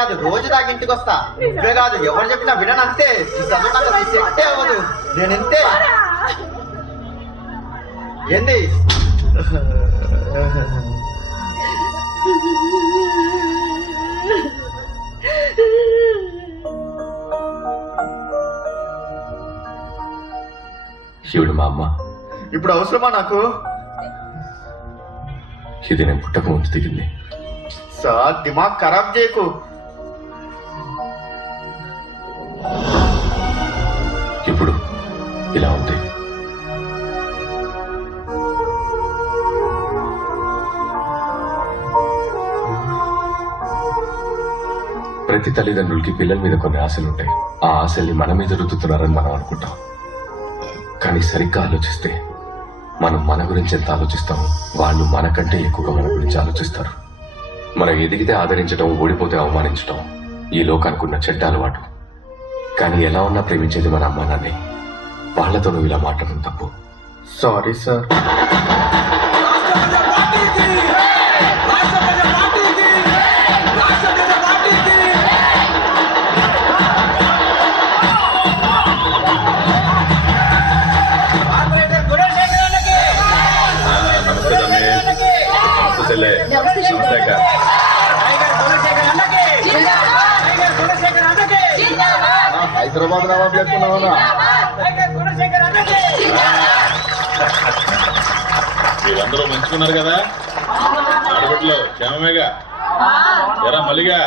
కాదు రోజు దాకా ఇంటికి వస్తా. నువ్వే కాదు ఎవరు చెప్పినా వినను అంతే. ఈ చదువు నాకు అసలు సెట్టే అవ్వదు. నేను ఇంతే. ఏంది శివుడు మా అమ్మ. ఇప్పుడు అవసరమా నాకు? ఇది నేను పుట్టక ముందు దిగింది. సార్ దిమాగ్ ఖరాబ్ చేయకు. ఇప్పుడు ఇలా ఉంది. ప్రతి తల్లిదండ్రులకి పిల్లల మీద కొన్ని ఆశలుంటాయి. ఆ ఆశల్ని మన మీద రుద్దుతున్నారని మనం అనుకుంటాం. కానీ సరిగ్గా ఆలోచిస్తే మనం మన గురించి ఎంత ఆలోచిస్తామో వాళ్ళు మనకంటే ఎక్కువగా మన గురించి ఆలోచిస్తారు. మనం ఎదిగితే ఆదరించడం, ఓడిపోతే అవమానించడం ఈ లోకానికున్న చెడ్డ అలవాటు. కానీ ఎలా ఉన్నా ప్రేమించేది మన అమ్మా నాన్నే. వాళ్లతో నువ్వు ఇలా మాట్లాడడం తప్పు. Sorry sir. హైదరాబాద్ నవాబ్ లేకున్నావా? మీరందరూ మంచుకున్నారు కదా? ఆడబిడ్డలో క్షేమమేగా? ఎరా మల్లిగా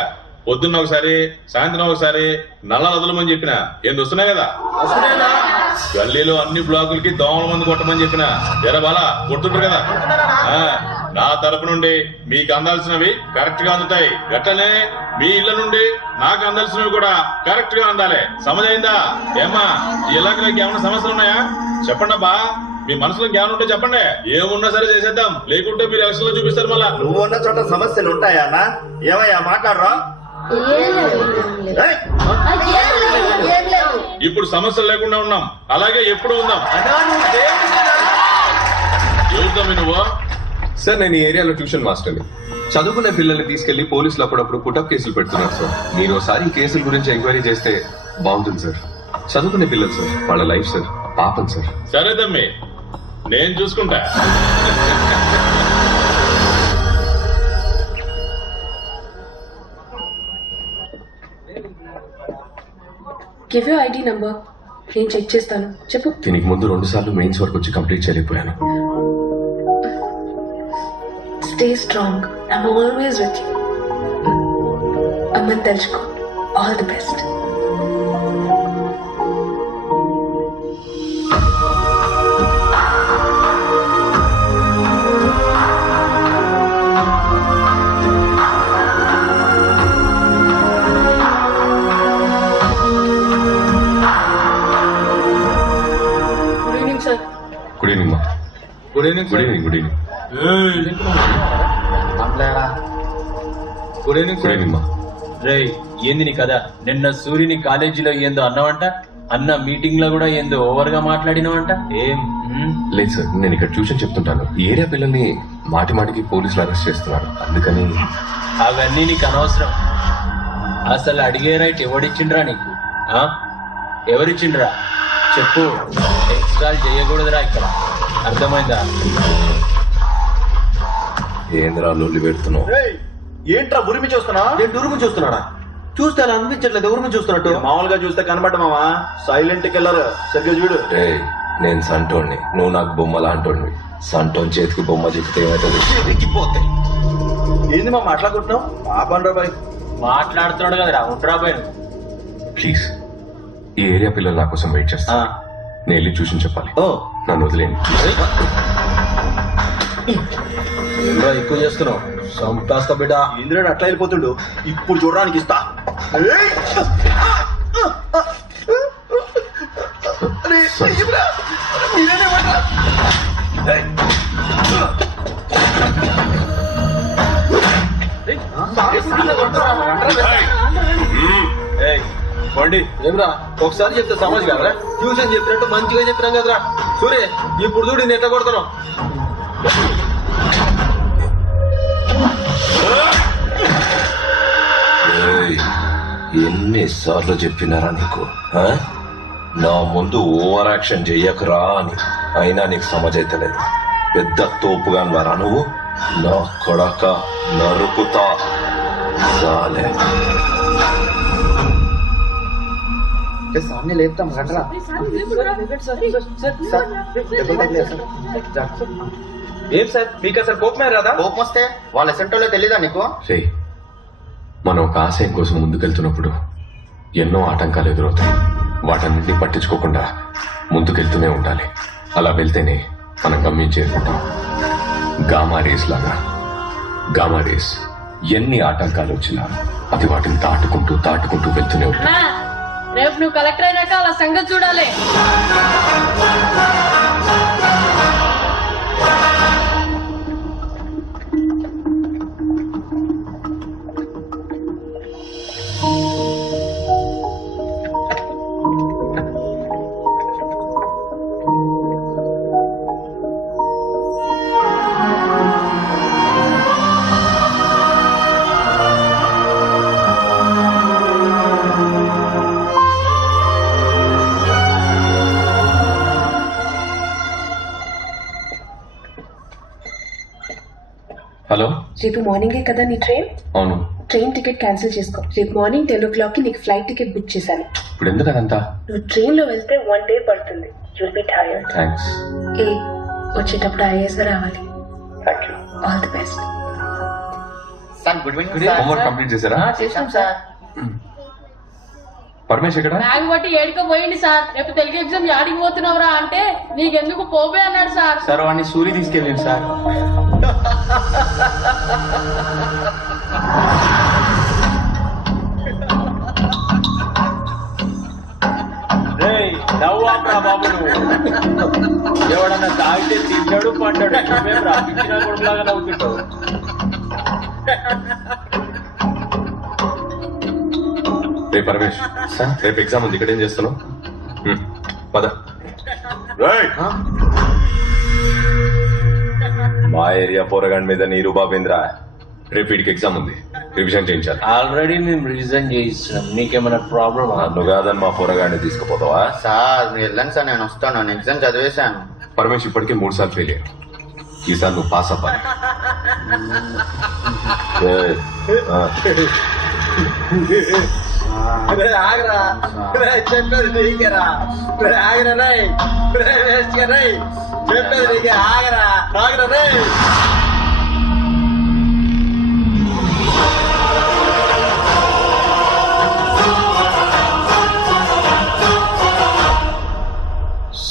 పొద్దున్న ఒకసారి సాయంత్రం ఒకసారి నల్ల వదలమని చెప్పిన ఏం వస్తున్నాయి కదా? గల్లీలో అన్ని బ్లాకులకి దోమల మందు కొట్టమని చెప్పిన ఎరా బాలా కొడుతుంటారు కదా? నా తరపు నుండి మీకు అందాల్సినవి కరెక్ట్ గా అందుతాయి. గట్టనే మీ ఇళ్ల నుండి నాకు అందాల్సినవి కూడా కరెక్ట్ గా అందాలి. సమజైందా? ఏమ్మా ఈ ఇలాంటి ఏమైనా సమస్యలు ఉన్నాయా? చెప్పండి అబ్బా. మీ మనసులో జ్ఞానం ఉంటే చెప్పండి. ఏమున్నా సరే చేసేద్దాం. లేకుంటే మీరు ఎలక్షన్ లో చూపిస్తారు. మళ్ళా నువ్వు ఉన్న చోట సమస్యలు ఉంటాయా అన్న? ఏమయ్యా మాట్లాడరా? ఇప్పుడు సమస్యలు లేకుండా ఉన్నాం, అలాగే ఎప్పుడు ఉందాం. చూద్దాం. నువ్వు సార్, నేను ఈ ఏరియాలో ట్యూషన్ మాస్టర్ని. చదువుకునే పిల్లల్ని తీసుకెళ్లి పోలీసులు అప్పుడప్పుడు పుటప్ కేసులు పెడుతున్నారు సార్. మీరు ఒకసారి ఈ కేసుల గురించి ఎంక్వైరీ చేస్తే బాగుంటుంది సార్. చదువుకునే పిల్లలు సార్, వాళ్ళ లైఫ్ సార్, పాపం సార్. సరే తమ్మి, నేను చూసుకుంటా. Give you ID number. నేను చెక్ చేస్తాను. చెప్పు. దీనికి ముందు 2 సార్లు మెయిన్స్ వరకు వచ్చి కంప్లీట్ చేయలేకపోయాను. Stay strong. I'm always with you. అమ్మని తెలుసుకో. All the best. Good evening మా. Good evening. Good evening. Good evening. Good evening. Good evening మా. రే ఏంది నీ కదా? నిన్న సూర్యుని కాలేజీలో ఏందో అన్నావంట. అన్న మీటింగ్ లో కూడా ఏందో ఓవర్ గా మాట్లాడినావంట. ఏం? లేదు సార్, నేను ఇక్కడ ట్యూషన్ చెప్తుంటాను. ఈ ఏరియా పిల్లల్ని మాటి మాటికి పోలీసులు అరెస్ట్ చేస్తున్నారు. అందుకని అవన్నీ నీకు అనవసరం. అసలు అడిగే రైట్ ఎవడిచ్చిండ్రా నీకు? ఎవరిచ్చిండ్రా చెప్పు. ఎక్స్ట్రా చేయకూడదురా ఇక్కడ, అర్థమైందా? ఏంద్రా లొల్లి పెడుతున్నావు? ఏంట్రా ఉరిమి చూస్తున్నా? నేను ఉరుము చూస్తున్నాడా? చూస్తే అలా అనిపించట్లేదు. ఉరుము చూస్తున్నట్టు. మామూలుగా చూస్తే కనబడ్డ మావా. Silent killer. సరిగ్గా చూడు. నేను సంటోణ్ణి, నువ్వు నాకు బొమ్మ లాంటోడివి. సంటోన్ చేతికి బొమ్మ చెప్తే ఏమవుతుంది? ఏంది మా మాట్లాడుకుంటున్నావు? ఆపండ్రా బాయ్. మాట్లాడుతున్నాడు కదరా, ఉంటారా బాయ్. ప్లీజ్, ఈ ఏరియా పిల్లలు నా కోసం వెయిట్ చేస్తా. నేను వెళ్ళి ట్యూషన్ చెప్పాలి. నన్ను వదిలేండి. ఎక్కువ చేస్తున్నావు. సంపాస్తా బిడ్డ. ఇంద్రుడు అట్లా వెళ్ళిపోతుండు. ఇప్పుడు చూడడానికి ఇస్తా. పోండి. ఏమరా ఒకసారి చెప్తే సమజ్ కదరా? ట్యూషన్ చెప్పినట్టు మంచిగా చెప్పినాం కదరా. సూర్య ఇప్పుడు చూడు నేను ఎట్లా కొడతాను. ఎన్నిసార్లు చెప్పినారా నీకు ఆ? నా ముందు ఓవర్ యాక్షన్ చెయ్యకరా అని అయినా నీకు సమజైతలేదు. పెద్ద తోపుగా వారా నువ్వు. నా కొడక నరుకుతా సాలే. सामने लेपता मगड़ा ఏం సార్ మీకు అసలు కోపం రాదా? కోపం వస్తే వాళ్ళ సెంటర్లో తెలీదా నీకు? రే, మనం ఒక ఆశయం కోసం ముందుకెళ్తున్నప్పుడు ఎన్నో ఆటంకాలు ఎదురవుతాయి. వాటన్నింటినీ పట్టించుకోకుండా ముందుకెళ్తూనే ఉండాలి. అలా వెళ్తేనే మనం గమ్యం చేరుకుంటాం. గామా రేస్ లాగా. గామా రేస్ ఎన్ని ఆటంకాలు వచ్చినా అది వాటిని దాటుకుంటూ వెళ్తూనే ఉంటుంది. రేపు నువ్వు కలెక్టర్ అయినాక అలా సంగతి చూడాలి. హలో, రేపు మార్నింగే కదా నీ ట్రైన్? అవును. ట్రైన్ టికెట్ క్యాన్సిల్ చేసుకో. రేపు మార్నింగ్ 10 o'clock కి నీకు ఫ్లైట్ టికెట్ బుక్ చేశాను. ఇప్పుడు ఎందుకు అదంతా? నువ్వు ట్రైన్ లో వెళ్తే 1 day పడుతుంది. You'll be tired. థ్యాంక్స్. వచ్చేటప్పుడు ఐఏఎస్ రావాలి. Thank you. All the best. Sir good evening sir. Homework complete చేశారా? చేశాం సార్. పరమేశ్ ఎక్కడ? బ్యాగ్ బట్టి ఏడుకో పోయింది సార్. రేపు తెలుగు ఎగ్జామ్ యాడికి పోతున్నావురా అంటే నీకెందుకు పోబే అన్నాడు సార్. సార్ వాడిని సూరి తీసుకెళ్ళింది సార్. నవ్వాపరా బాబు నువ్వు. ఎవడన్నా తాగితే తింటాడు పంటాడు. మేము రాపించిన కొడుకులాగా నవ్వుతుంటావు. రే పరమేశ్, రేపు ఎగ్జామ్ ఉంది. ఇక్కడ ఏం చేస్తున్నావు? పద. మా ఏరియా పోరగాడి మీద నీరు బాబేంద్రా. రేపు వీడికి ఎగ్జామ్ ఉంది, రివిజన్ చేయించాలి. ఆల్రెడీ మేము రివిజన్ చేయిస్తున్నాం. నీకేమైనా ప్రాబ్లమ్? నన్ను కాదని మా పోరగాడిని తీసుకుపోతావా? సార్ మీరు వెళ్ళండి సార్, నేను వస్తాను. నేను ఎగ్జామ్ చదివేశాను. పరమేశ్ ఇప్పటికే 3 సార్లు ఫెయిల్ అయ్యాడు. ఈసారి నువ్వు పాస్ అవ్వాలి. ఏయ్, ఆ. ఆగరా, చెప్పేది నీకేరా. ఆగరా వేస్ట్ గా చెప్పేది నీకే. ఆగరా రే.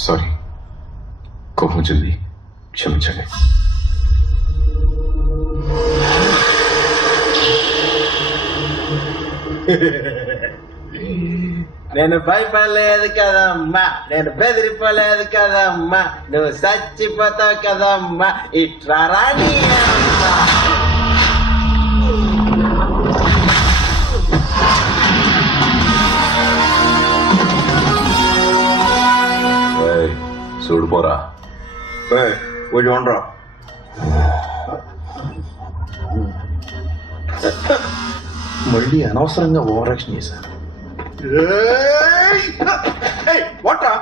సారీ, కోపం వచ్చింది, క్షమించండి. నేను భయపడలేదు కదమ్మా, నేను బెదిరిపోలేదు కదమ్మా, నువ్వు చచ్చిపోతావు కదమ్మా. ఇట్లా రాని ఏయ్, చూడుపోరా. వీడు ఉండరా. మళ్ళీ అనవసరంగా ఓవర్ యాక్షన్ చేశాను. వాట్రా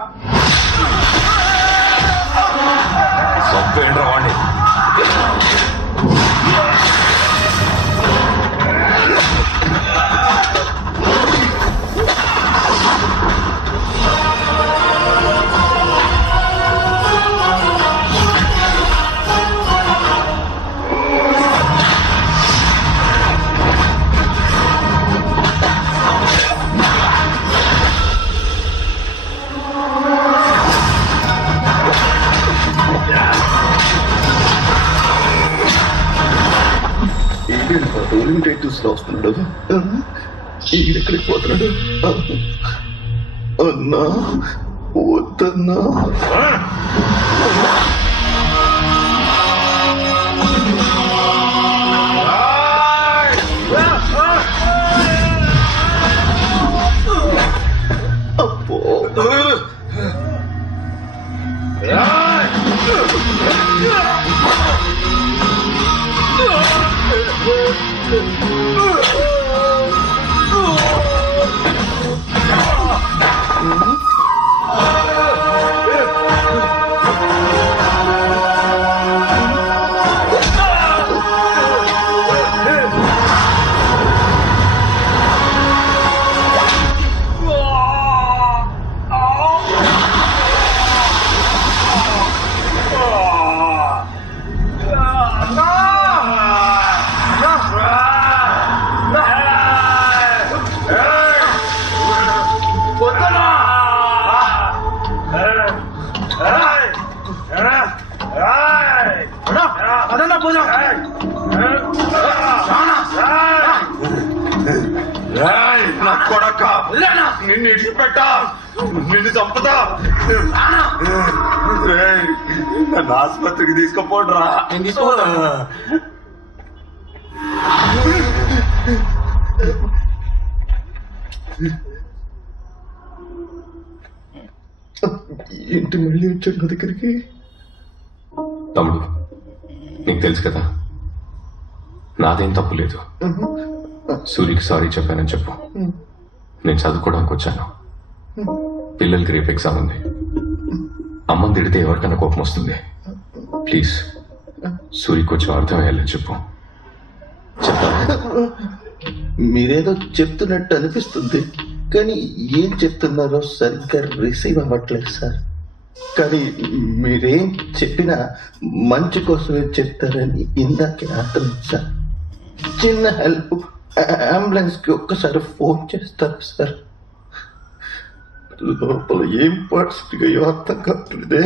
చంపేయండిరా వాడిని. టైటిల్స్ లో వస్తున్నాడు. ఎక్కడికి పోతున్నాడు? అన్నా వద్దన్నా. అప్పో నా కొడక నిన్ను ఇడిచిపెట్టా, నిన్ను చంపుతా. రేయ్, నన్ను ఆసుపత్రికి తీసుకుపోడ్రా. ఏంటి మళ్ళీ వచ్చాడు నా దగ్గరికి? తమ్ముడు, నీకు తెలుసు కదా నాదేం తప్పు లేదు. సూరికి సారీ చెప్పానని చెప్పు. నేను చదువుకోవడానికి వచ్చాను. పిల్లలకి రేపు ఎగ్జామ్ ఉంది. అమ్మని తిడితే ఎవరికైనా కోపం వస్తుంది. ప్లీజ్ సూరికి కొంచెం అర్థమయ్యేలా చెప్పు. చెప్తాను. మీరేదో చెప్తున్నట్టు అనిపిస్తుంది, కానీ ఏం చెప్తున్నారో సరిగ్గా రిసీవ్ అవ్వట్లేదు సార్. కానీ మీరేం చెప్పినా మంచి కోసమే చెప్తారని ఇందాకే అర్థమైంది సార్. చిన్న హెల్ప్, అంబులెన్స్ కి ఒక్కసారి ఫోన్ చేస్తారు సార్. లోపల ఏం పరిస్థితిగా అర్థం కావట్లేదే.